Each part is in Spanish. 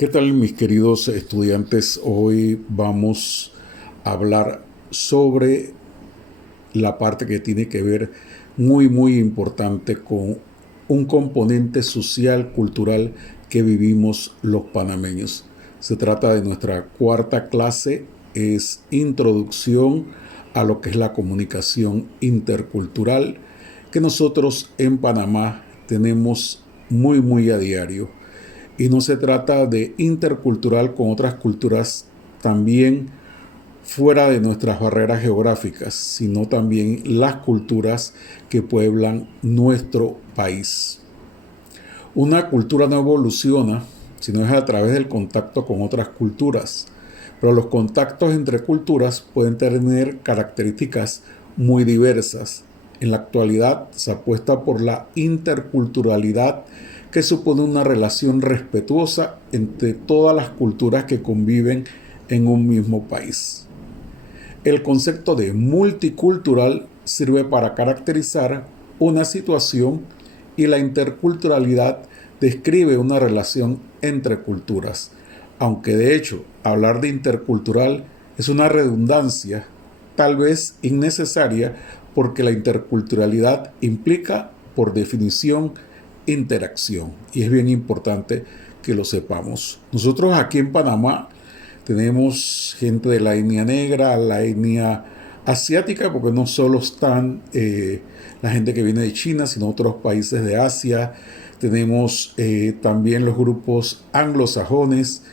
¿Qué tal, mis queridos estudiantes? Hoy vamos a hablar sobre la parte que tiene que ver muy importante con un componente social, cultural que vivimos los panameños. Se trata de nuestra cuarta clase, es Introducción a lo que es la comunicación intercultural, que nosotros en Panamá tenemos muy a diario. Y no se trata de intercultural con otras culturas también fuera de nuestras barreras geográficas, sino también las culturas que pueblan nuestro país. Una cultura no evoluciona si no es a través del contacto con otras culturas, pero los contactos entre culturas pueden tener características muy diversas. En la actualidad se apuesta por la interculturalidad, que supone una relación respetuosa entre todas las culturas que conviven en un mismo país. El concepto de multicultural sirve para caracterizar una situación y la interculturalidad describe una relación entre culturas, aunque de hecho hablar de intercultural es una redundancia, tal vez innecesaria, porque la interculturalidad implica, por definición, interacción, y es bien importante que lo sepamos. Nosotros aquí en Panamá tenemos gente de la etnia negra, la etnia asiática, porque no solo están la gente que viene de China, sino otros países de Asia. Tenemos también los grupos anglosajones.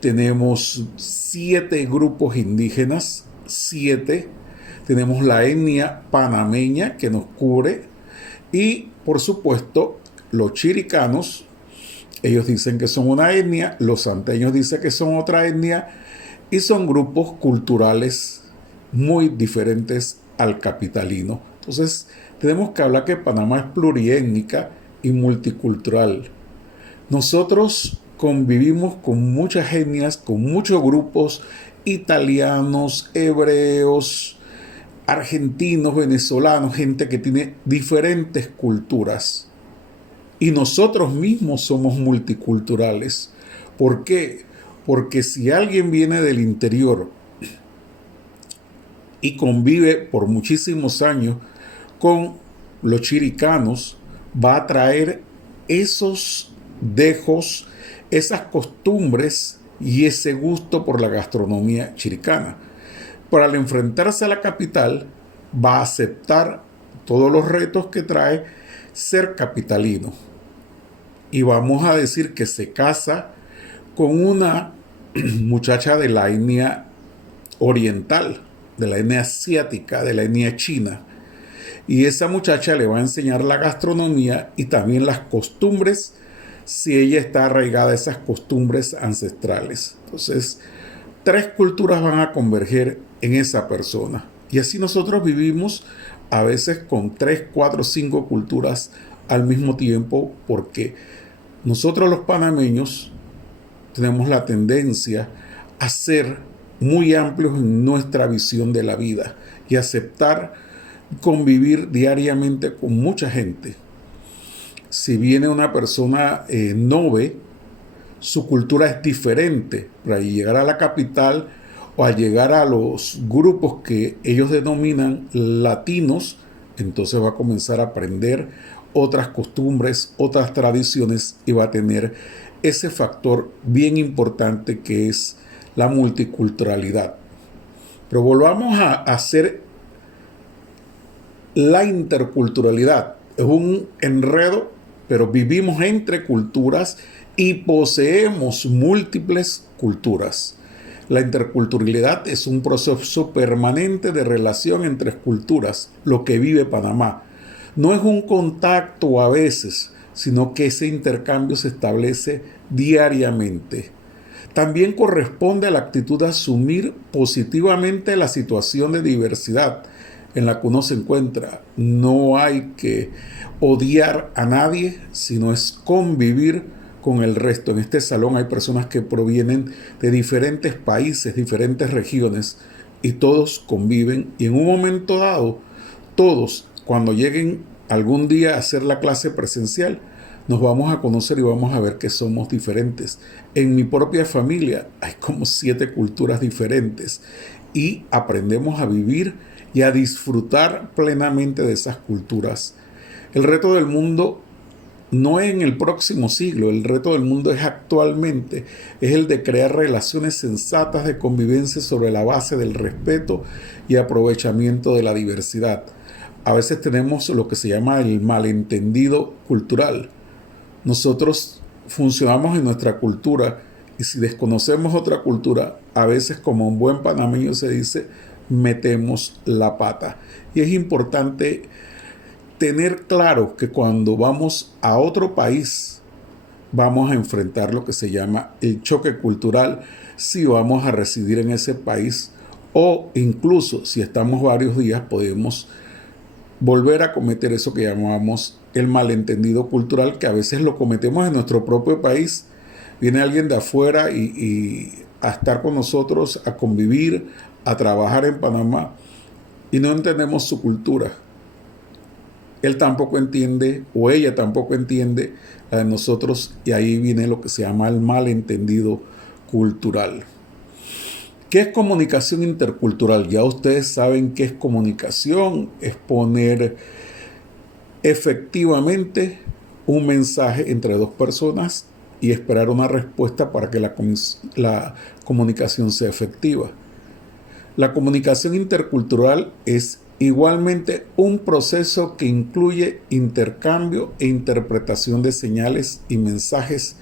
Tenemos 7 grupos indígenas, 7. Tenemos la etnia panameña que nos cubre. Y, por supuesto, los chiricanos. Ellos dicen que son una etnia, los santeños dicen que son otra etnia, y son grupos culturales muy diferentes al capitalino. Entonces, tenemos que hablar que Panamá es pluriétnica y multicultural. Nosotros convivimos con muchas etnias, con muchos grupos italianos, hebreos, argentinos, venezolanos, gente que tiene diferentes culturas. Y nosotros mismos somos multiculturales. ¿Por qué? Porque si alguien viene del interior y convive por muchísimos años con los chiricanos, va a traer esos dejos, esas costumbres y ese gusto por la gastronomía chiricana. Pero al enfrentarse a la capital, va a aceptar todos los retos que trae ser capitalino. Y vamos a decir que se casa con una muchacha de la etnia oriental, de la etnia asiática, de la etnia china. Y esa muchacha le va a enseñar la gastronomía y también las costumbres, si ella está arraigada a esas costumbres ancestrales. Entonces, 3 culturas van a converger en esa persona. Y así nosotros vivimos a veces con 3, 4, 5 culturas al mismo tiempo, porque nosotros los panameños tenemos la tendencia a ser muy amplios en nuestra visión de la vida y aceptar convivir diariamente con mucha gente. Si viene una persona no ve, su cultura es diferente. Para llegar a la capital o al llegar a los grupos que ellos denominan latinos, entonces va a comenzar a aprender otras costumbres, otras tradiciones, y va a tener ese factor bien importante que es la multiculturalidad. Pero volvamos a hacer la interculturalidad. Es un enredo, pero vivimos entre culturas y poseemos múltiples culturas. La interculturalidad es un proceso permanente de relación entre culturas, lo que vive Panamá. No es un contacto a veces, sino que ese intercambio se establece diariamente. También corresponde a la actitud de asumir positivamente la situación de diversidad en la que uno se encuentra. No hay que odiar a nadie, sino es convivir con el resto. En este salón hay personas que provienen de diferentes países, diferentes regiones, y todos conviven, y en un momento dado, todos, cuando lleguen algún día a hacer la clase presencial, nos vamos a conocer y vamos a ver que somos diferentes. En mi propia familia hay como 7 culturas diferentes y aprendemos a vivir y a disfrutar plenamente de esas culturas. El reto del mundo no es en el próximo siglo, el reto del mundo es actualmente, es el de crear relaciones sensatas de convivencia sobre la base del respeto y aprovechamiento de la diversidad. A veces tenemos lo que se llama el malentendido cultural. Nosotros funcionamos en nuestra cultura y si desconocemos otra cultura, a veces como un buen panameño se dice, metemos la pata. Y es importante tener claro que cuando vamos a otro país vamos a enfrentar lo que se llama el choque cultural si vamos a residir en ese país o incluso si estamos varios días podemos volver a cometer eso que llamamos el malentendido cultural, que a veces lo cometemos en nuestro propio país. Viene alguien de afuera y a estar con nosotros, a convivir, a trabajar en Panamá y no entendemos su cultura. Él tampoco entiende o ella tampoco entiende la de nosotros y ahí viene lo que se llama el malentendido cultural. ¿Qué es comunicación intercultural? Ya ustedes saben qué es comunicación, es poner efectivamente un mensaje entre dos personas y esperar una respuesta para que la comunicación sea efectiva. La comunicación intercultural es igualmente un proceso que incluye intercambio e interpretación de señales y mensajes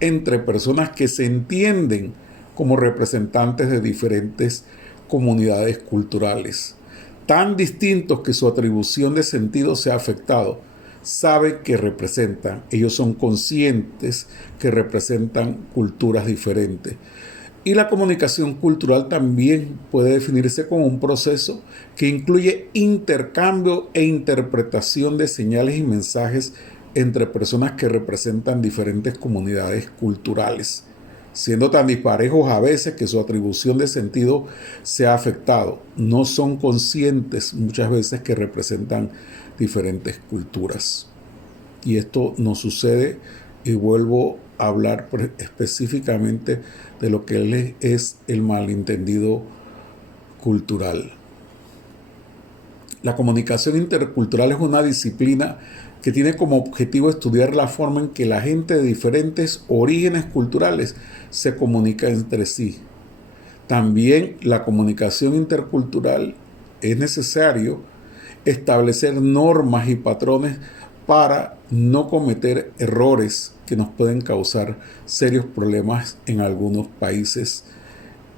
entre personas que se entienden como representantes de diferentes comunidades culturales, tan distintos que su atribución de sentido se ha afectado. Saben que representan, ellos son conscientes que representan culturas diferentes. Y la comunicación cultural también puede definirse como un proceso que incluye intercambio e interpretación de señales y mensajes entre personas que representan diferentes comunidades culturales, siendo tan disparejos a veces que su atribución de sentido se ha afectado. No son conscientes muchas veces que representan diferentes culturas. Y esto nos sucede, y vuelvo a hablar específicamente de lo que es el malentendido cultural. La comunicación intercultural es una disciplina que tiene como objetivo estudiar la forma en que la gente de diferentes orígenes culturales se comunica entre sí. También la comunicación intercultural es necesario establecer normas y patrones para no cometer errores que nos pueden causar serios problemas en algunos países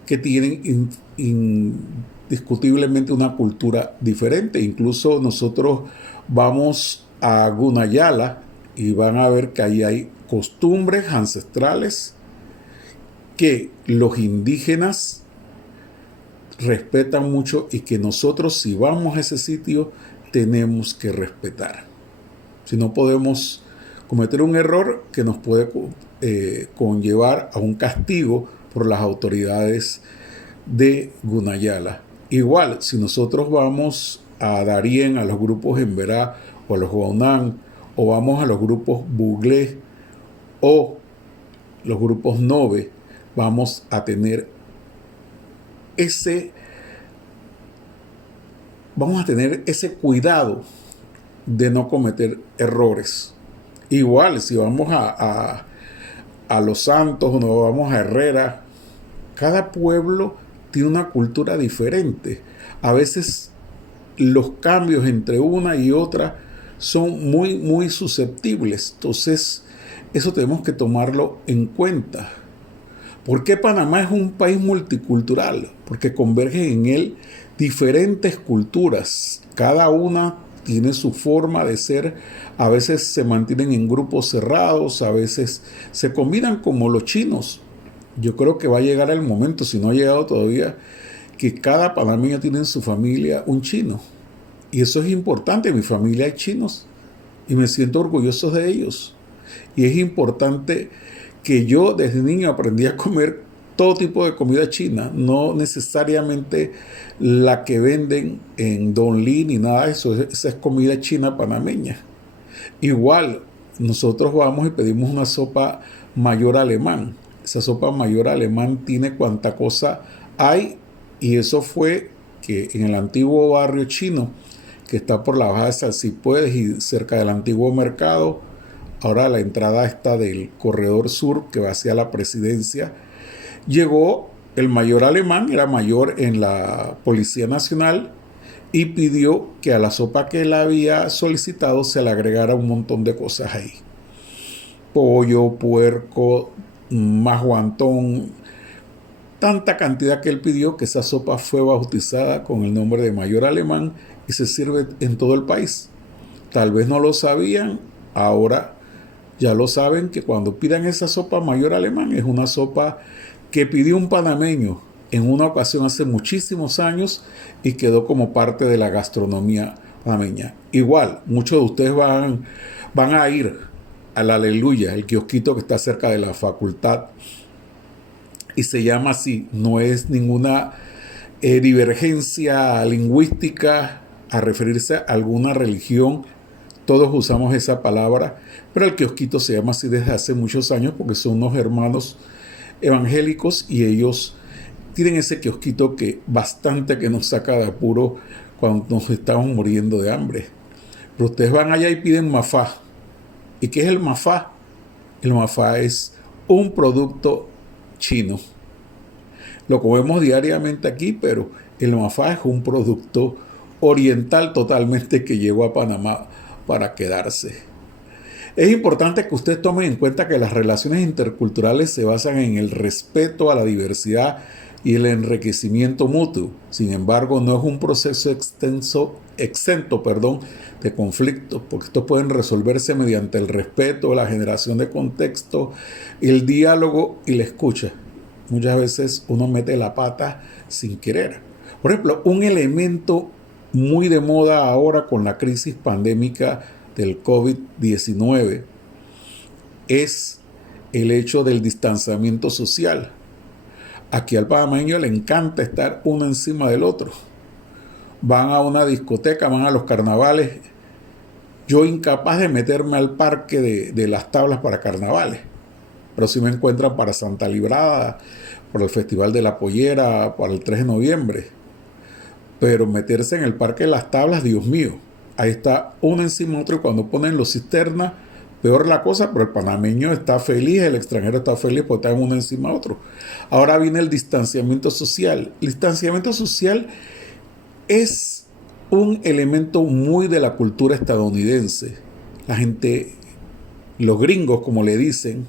que tienen indiscutiblemente una cultura diferente. Incluso nosotros vamos a Gunayala y van a ver que ahí hay costumbres ancestrales que los indígenas respetan mucho y que nosotros, si vamos a ese sitio, tenemos que respetar. Si no, podemos cometer un error que nos puede conllevar a un castigo por las autoridades de Gunayala. Igual, si nosotros vamos a Darién, a los grupos Emberá o a los Guaunán, o vamos a los grupos Buglé o los grupos Nove, vamos a tener ese cuidado de no cometer errores. Igual, si vamos a Los Santos o no vamos a Herrera, cada pueblo tiene una cultura diferente. A veces los cambios entre una y otra son muy, muy susceptibles. Entonces, eso tenemos que tomarlo en cuenta. ¿Por qué Panamá es un país multicultural? Porque convergen en él diferentes culturas. Cada una tiene su forma de ser. A veces se mantienen en grupos cerrados, a veces se combinan como los chinos. Yo creo que va a llegar el momento, si no ha llegado todavía, que cada panameño tiene en su familia un chino. Y eso es importante. En mi familia hay chinos y me siento orgulloso de ellos. Y es importante que yo desde niño aprendí a comer todo tipo de comida china, no necesariamente la que venden en Don Lee ni nada de eso, esa es comida china panameña. Igual, nosotros vamos y pedimos una sopa mayor alemán. Esa sopa mayor alemán tiene cuanta cosa hay, y eso fue que en el antiguo barrio chino, que está por la Baja de Salsipuedes y cerca del antiguo mercado, ahora la entrada está del corredor sur que va hacia la presidencia, llegó el mayor alemán, era mayor en la Policía Nacional, y pidió que a la sopa que él había solicitado se le agregara un montón de cosas ahí. Pollo, puerco, más guantón, tanta cantidad que él pidió que esa sopa fue bautizada con el nombre de mayor alemán y se sirve en todo el país. Tal vez no lo sabían, ahora ya lo saben, que cuando pidan esa sopa mayor alemán es una sopa que pidió un panameño en una ocasión hace muchísimos años y quedó como parte de la gastronomía panameña. Igual, muchos de ustedes van a ir al Aleluya, el kiosquito que está cerca de la facultad, y se llama así, no es ninguna divergencia lingüística a referirse a alguna religión, todos usamos esa palabra, pero el kiosquito se llama así desde hace muchos años porque son unos hermanos evangélicos y ellos tienen ese kiosquito que bastante que nos saca de apuro cuando nos estamos muriendo de hambre. Pero ustedes van allá y piden mafá. ¿Y qué es el mafá? El mafá es un producto chino. Lo comemos diariamente aquí, pero el mafá es un producto oriental totalmente que llegó a Panamá para quedarse. Es importante que ustedes tomen en cuenta que las relaciones interculturales se basan en el respeto a la diversidad y el enriquecimiento mutuo. Sin embargo, no es un proceso exento de conflictos, porque estos pueden resolverse mediante el respeto, la generación de contexto, el diálogo y la escucha. Muchas veces uno mete la pata sin querer. Por ejemplo, un elemento muy de moda ahora con la crisis pandémica del COVID-19 es el hecho del distanciamiento social. Aquí al panameño le encanta estar uno encima del otro. Van a una discoteca, van a los carnavales. Yo incapaz de meterme al parque de las tablas para carnavales, pero sí me encuentran para Santa Librada, para el Festival de la Pollera, para el 3 de noviembre. Pero meterse en el parque de las tablas, Dios mío, ahí está uno encima de otro, y cuando ponen los cisternas, peor la cosa, pero el panameño está feliz, el extranjero está feliz porque están uno encima de otro. Ahora viene el distanciamiento social. El distanciamiento social es un elemento muy de la cultura estadounidense. La gente, los gringos, como le dicen,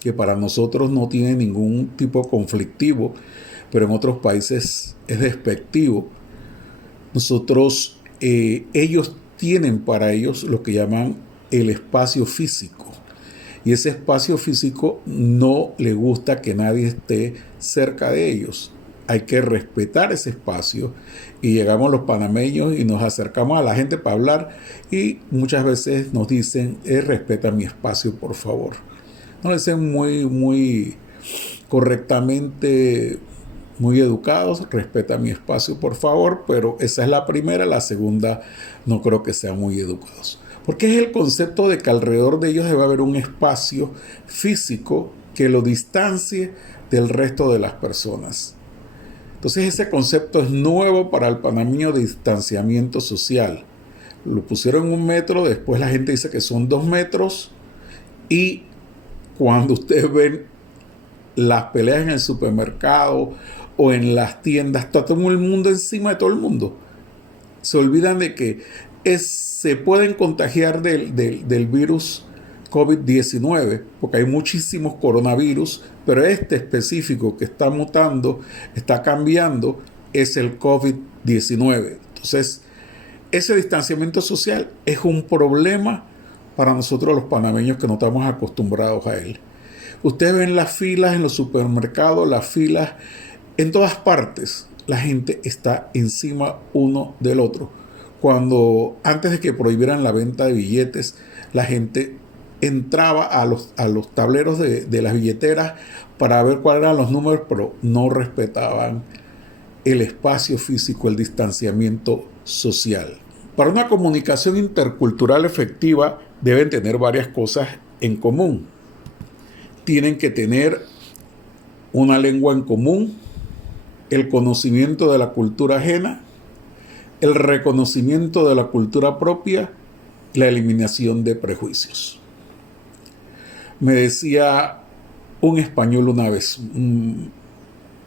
que para nosotros no tiene ningún tipo conflictivo, pero en otros países es despectivo. Nosotros, ellos tienen para ellos lo que llaman el espacio físico. Y ese espacio físico no le gusta que nadie esté cerca de ellos. Hay que respetar ese espacio, y llegamos los panameños y nos acercamos a la gente para hablar y muchas veces nos dicen, respeta mi espacio, por favor. No lo dicen muy correctamente, muy educados, respeta mi espacio, por favor, pero esa es la primera. La segunda no creo que sean muy educados, porque es el concepto de que alrededor de ellos debe haber un espacio físico que lo distancie del resto de las personas. Entonces ese concepto es nuevo para el panameño de distanciamiento social. Lo pusieron en 1 metro, después la gente dice que son 2 metros, y cuando ustedes ven las peleas en el supermercado o en las tiendas, está todo el mundo encima de todo el mundo. Se olvidan de que se pueden contagiar del virus COVID-19, porque hay muchísimos coronavirus, pero este específico que está mutando, está cambiando, es el COVID-19. Entonces, ese distanciamiento social es un problema para nosotros los panameños que no estamos acostumbrados a él. Ustedes ven las filas en los supermercados, las filas en todas partes. La gente está encima uno del otro. Cuando antes de que prohibieran la venta de billetes, la gente entraba a los tableros de las billeteras para ver cuáles eran los números, pero no respetaban el espacio físico, el distanciamiento social. Para una comunicación intercultural efectiva, deben tener varias cosas en común. Tienen que tener una lengua en común, el conocimiento de la cultura ajena, el reconocimiento de la cultura propia, la eliminación de prejuicios. Me decía un español una vez,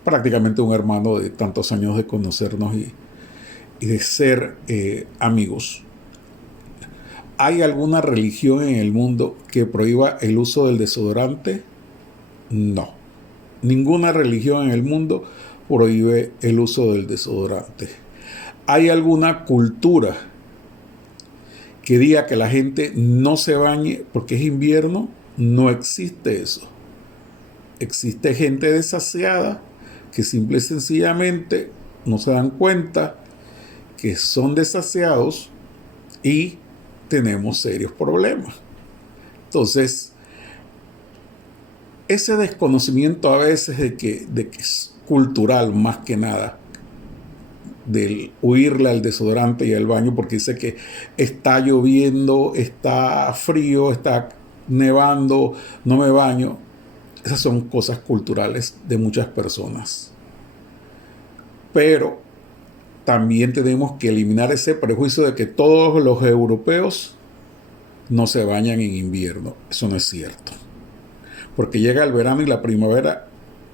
prácticamente un hermano de tantos años de conocernos y de ser amigos. ¿Hay alguna religión en el mundo que prohíba el uso del desodorante? No. Ninguna religión en el mundo prohíbe el uso del desodorante. ¿Hay alguna cultura que diga que la gente no se bañe porque es invierno? No existe eso. Existe gente desasiada que simple y sencillamente no se dan cuenta que son desasiados y tenemos serios problemas. Entonces, ese desconocimiento a veces de que es cultural más que nada, del huirle al desodorante y al baño porque dice que está lloviendo, está frío, está nevando, no me baño. Esas son cosas culturales de muchas personas. Pero también tenemos que eliminar ese prejuicio de que todos los europeos no se bañan en invierno. Eso no es cierto. Porque llega el verano y la primavera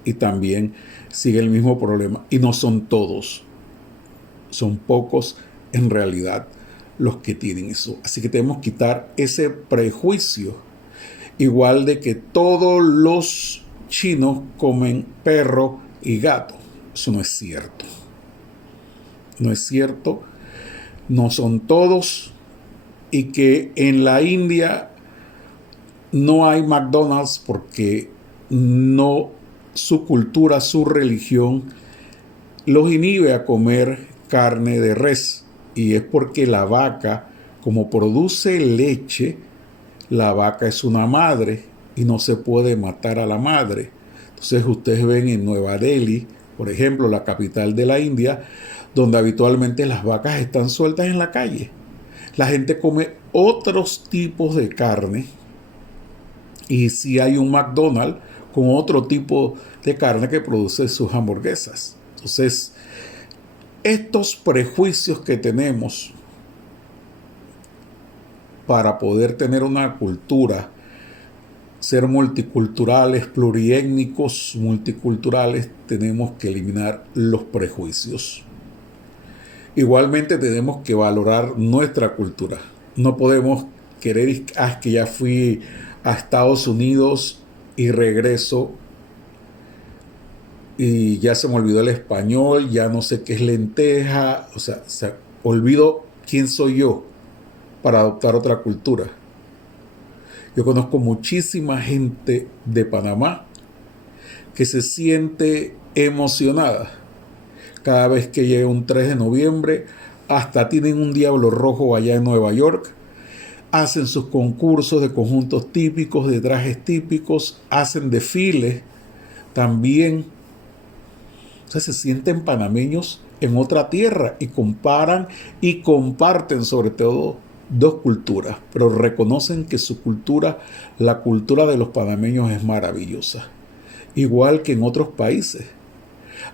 y también sigue el mismo problema. Y no son todos. Son pocos en realidad los que tienen eso. Así que tenemos que quitar ese prejuicio. Igual de que todos los chinos comen perro y gato. Eso no es cierto. No es cierto. No son todos. Y que en la India no hay McDonald's porque no, su cultura, su religión los inhibe a comer carne de res. Y es porque la vaca, como produce leche, la vaca es una madre y no se puede matar a la madre. Entonces ustedes ven en Nueva Delhi, por ejemplo, la capital de la India, donde habitualmente las vacas están sueltas en la calle. La gente come otros tipos de carne y si hay un McDonald's con otro tipo de carne que produce sus hamburguesas. Entonces, estos prejuicios que tenemos para poder tener una cultura, ser multiculturales, pluriétnicos, multiculturales, tenemos que eliminar los prejuicios. Igualmente tenemos que valorar nuestra cultura. No podemos querer que ya fui a Estados Unidos y regreso y ya se me olvidó el español, ya no sé qué es lenteja, o sea, olvido quién soy yo para adoptar otra cultura. Yo conozco muchísima gente de Panamá que se siente emocionada cada vez que llega un 3 de noviembre, hasta tienen un diablo rojo allá en Nueva York, hacen sus concursos de conjuntos típicos, de trajes típicos, hacen desfiles también. O sea, se sienten panameños en otra tierra y comparan y comparten sobre todo dos culturas, pero reconocen que su cultura, la cultura de los panameños es maravillosa, igual que en otros países.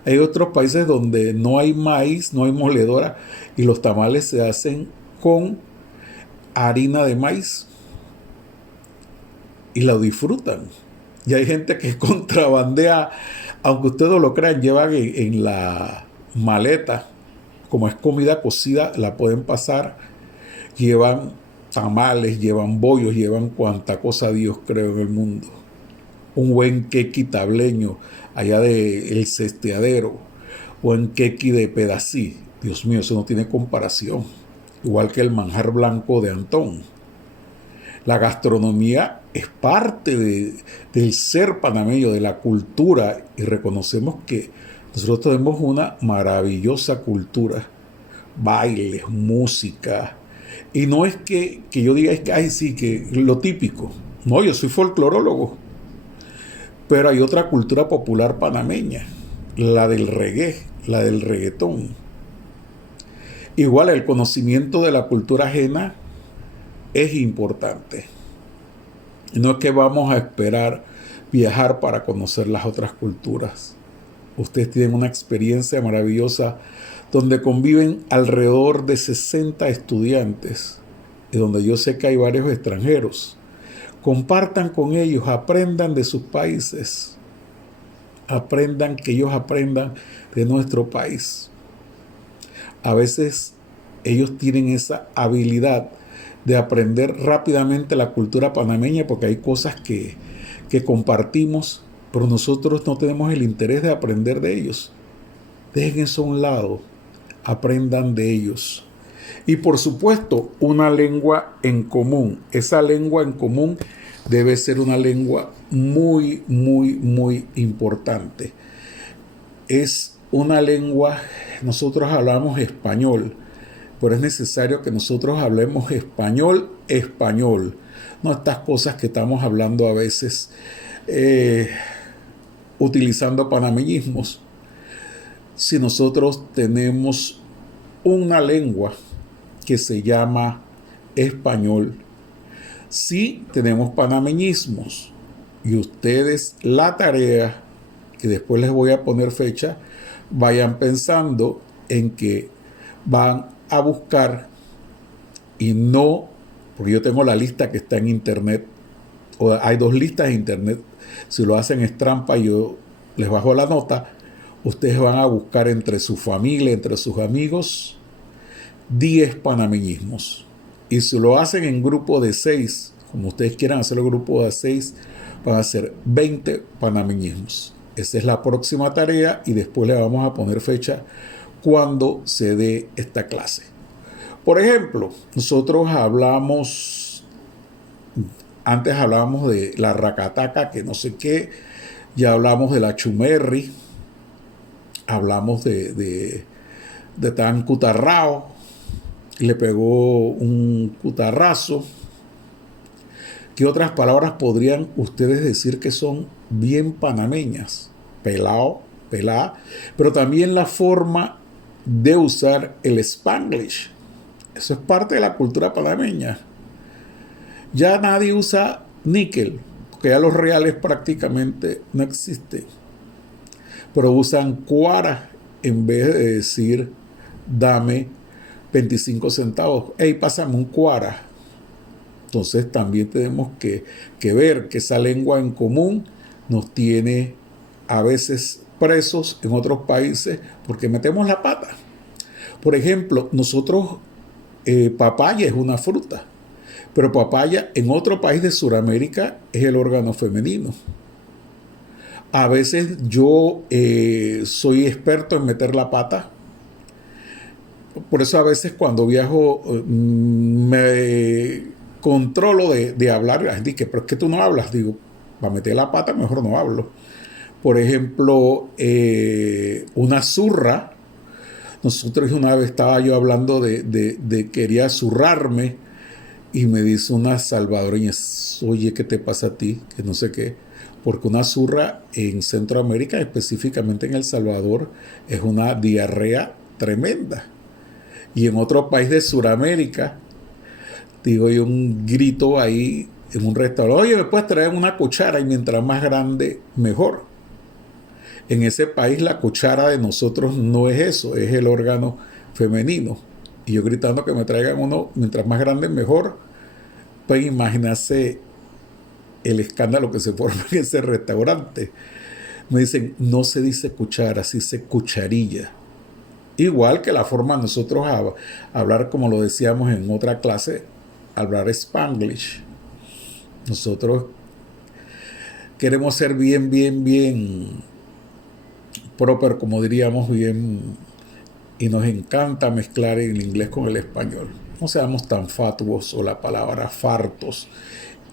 Hay otros países donde no hay maíz, no hay moledora y los tamales se hacen con harina de maíz y lo disfrutan. Y hay gente que contrabandea, aunque ustedes no lo crean, llevan en la maleta, como es comida cocida, la pueden pasar, llevan tamales, llevan bollos, llevan cuanta cosa Dios creó en el mundo. Un buen quequi tableño allá de El Cesteadero, o en quequi de Pedací. Dios mío, eso no tiene comparación. Igual que el manjar blanco de Antón. La gastronomía es parte del ser panameño, de la cultura, y reconocemos que nosotros tenemos una maravillosa cultura. Bailes, música. Y no es que yo diga, es que, ay, sí, que lo típico. No, yo soy folclorólogo. Pero hay otra cultura popular panameña, la del reggae, la del reggaetón. Igual el conocimiento de la cultura ajena es importante. No es que vamos a esperar viajar para conocer las otras culturas. Ustedes tienen una experiencia maravillosa donde conviven alrededor de 60 estudiantes y donde yo sé que hay varios extranjeros. Compartan con ellos, aprendan de sus países, que ellos aprendan de nuestro país. A veces ellos tienen esa habilidad de aprender rápidamente la cultura panameña porque hay cosas que compartimos, pero nosotros no tenemos el interés de aprender de ellos. Dejen eso a un lado, aprendan de ellos. Y por supuesto, una lengua en común. Esa lengua en común debe ser una lengua muy, muy, muy importante. Es una lengua, nosotros hablamos español, pero es necesario que nosotros hablemos español. No estas cosas que estamos hablando a veces utilizando panameñismos. Si nosotros tenemos una lengua que se llama español, si tenemos panameñismos, y ustedes la tarea, que después les voy a poner fecha, vayan pensando en que van a buscar, y no, porque yo tengo la lista que está en internet, o hay 2 listas en internet, si lo hacen es trampa, yo les bajo la nota. Ustedes van a buscar entre su familia, entre sus amigos, 10 panameñismos. Y si lo hacen en grupo de 6, como ustedes quieran hacer el grupo de 6, van a ser 20 panameñismos. Esa es la próxima tarea y después le vamos a poner fecha cuando se dé esta clase. Por ejemplo, nosotros antes hablábamos de la racataca, que no sé qué, ya hablamos de la chumerri, hablamos de tan cutarrao, le pegó un cutarrazo. ¿Qué otras palabras podrían ustedes decir que son bien panameñas? Pelao, pelá, pero también la forma de usar el Spanglish. Eso es parte de la cultura panameña. Ya nadie usa níquel, porque ya los reales prácticamente no existen. Pero usan cuara en vez de decir dame 25 centavos. Hey, pásame un cuara. Entonces también tenemos que ver que esa lengua en común nos tiene a veces presos en otros países porque metemos la pata. Por ejemplo, nosotros, papaya es una fruta, pero papaya en otro país de Sudamérica es el órgano femenino. A veces yo soy experto en meter la pata. Por eso a veces cuando viajo me controlo de hablar. La gente dice, pero es que tú no hablas. Digo, para meter la pata mejor no hablo. Por ejemplo, una zurra. Nosotros una vez estaba yo hablando de quería zurrarme y me dice una salvadoreña, oye, ¿qué te pasa a ti? Que no sé qué. Porque una zurra en Centroamérica, específicamente en El Salvador, es una diarrea tremenda. Y en otro país de Sudamérica, digo yo un grito ahí en un restaurante, oye, ¿me puedes traer una cuchara? Y mientras más grande, mejor. En ese país la cuchara de nosotros no es eso, es el órgano femenino. Y yo gritando que me traigan uno, mientras más grande, mejor. Pues imagínense el escándalo que se forma en ese restaurante. Me dicen, no se dice cuchara, se dice cucharilla. Igual que la forma de nosotros hablar, como lo decíamos en otra clase, hablar Spanglish. Nosotros queremos ser bien proper, como diríamos, bien, y nos encanta mezclar el inglés con el español. No seamos tan fatuos o la palabra fartos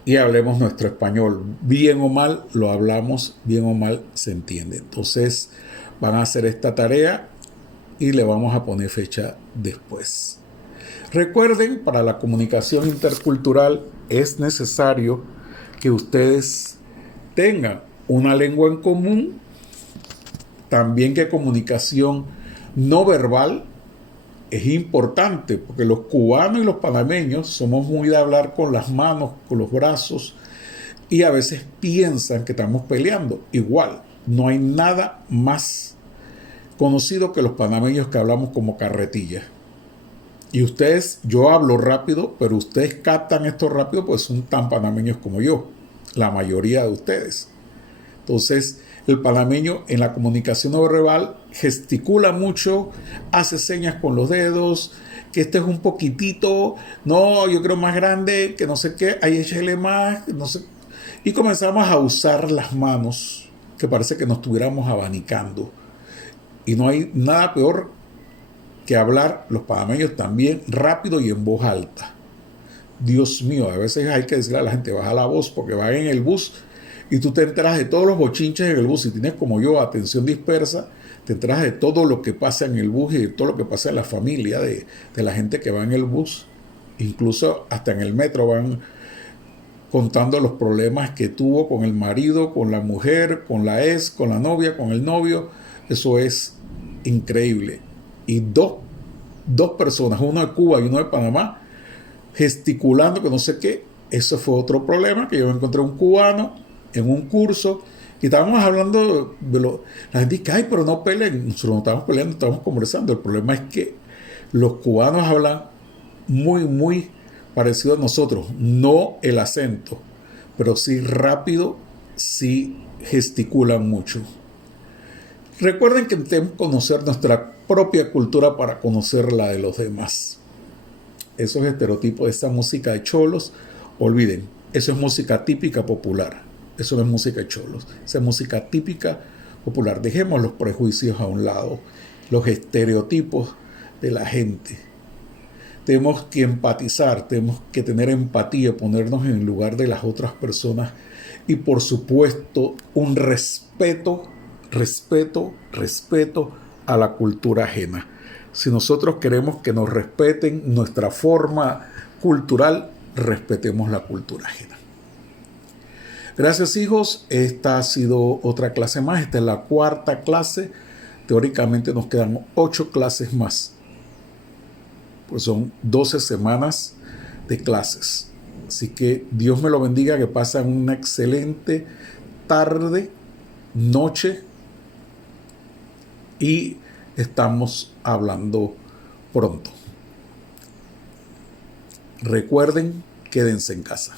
y hablemos nuestro español. Bien o mal lo hablamos, bien o mal se entiende. Entonces van a hacer esta tarea y le vamos a poner fecha después. Recuerden, para la comunicación intercultural es necesario que ustedes tengan una lengua en común, también que comunicación no verbal, es importante porque los cubanos y los panameños somos muy de hablar con las manos, con los brazos, y a veces piensan que estamos peleando. Igual, no hay nada más conocido que los panameños que hablamos como carretilla. Y ustedes, yo hablo rápido, pero ustedes captan esto rápido pues son tan panameños como yo, la mayoría de ustedes. Entonces, el panameño en la comunicación no verbal gesticula mucho, hace señas con los dedos, que este es un poquitito, no, yo creo más grande, que no sé qué, ahí échale más, no sé. Y comenzamos a usar las manos, que parece que nos estuviéramos abanicando. Y no hay nada peor que hablar los panameños también rápido y en voz alta. Dios mío, a veces hay que decirle a la gente, baja la voz porque va en el bus y tú te enteras de todos los bochinches en el bus. Si tienes como yo atención dispersa, te enteras de todo lo que pasa en el bus y de todo lo que pasa en la familia de la gente que va en el bus. Incluso hasta en el metro van contando los problemas que tuvo con el marido, con la mujer, con la ex, con la novia, con el novio. Eso es increíble. Y dos personas, uno de Cuba y uno de Panamá, gesticulando que no sé qué. Eso fue otro problema, que yo me encontré un cubano en un curso y estábamos hablando de la gente dice, ay, pero no peleen. Nosotros no estamos peleando, estamos conversando. El problema es que los cubanos hablan muy, muy parecido a nosotros. No el acento, pero sí rápido, sí gesticulan mucho. Recuerden que intentemos conocer nuestra propia cultura para conocer la de los demás. Esos estereotipos de esa música de cholos, olviden, eso es música típica popular. Eso no es música de cholos, esa es música típica popular. Dejemos los prejuicios a un lado, los estereotipos de la gente. Tenemos que empatizar, tenemos que tener empatía, ponernos en el lugar de las otras personas y por supuesto un respeto a la cultura ajena. Si nosotros queremos que nos respeten nuestra forma cultural, respetemos la cultura ajena. Gracias, hijos. Esta ha sido otra clase más. Esta es la 4ª clase. Teóricamente nos quedan 8 clases más. Pues son 12 semanas de clases. Así que Dios me lo bendiga, que pasen una excelente tarde, noche y estamos hablando pronto. Recuerden, quédense en casa.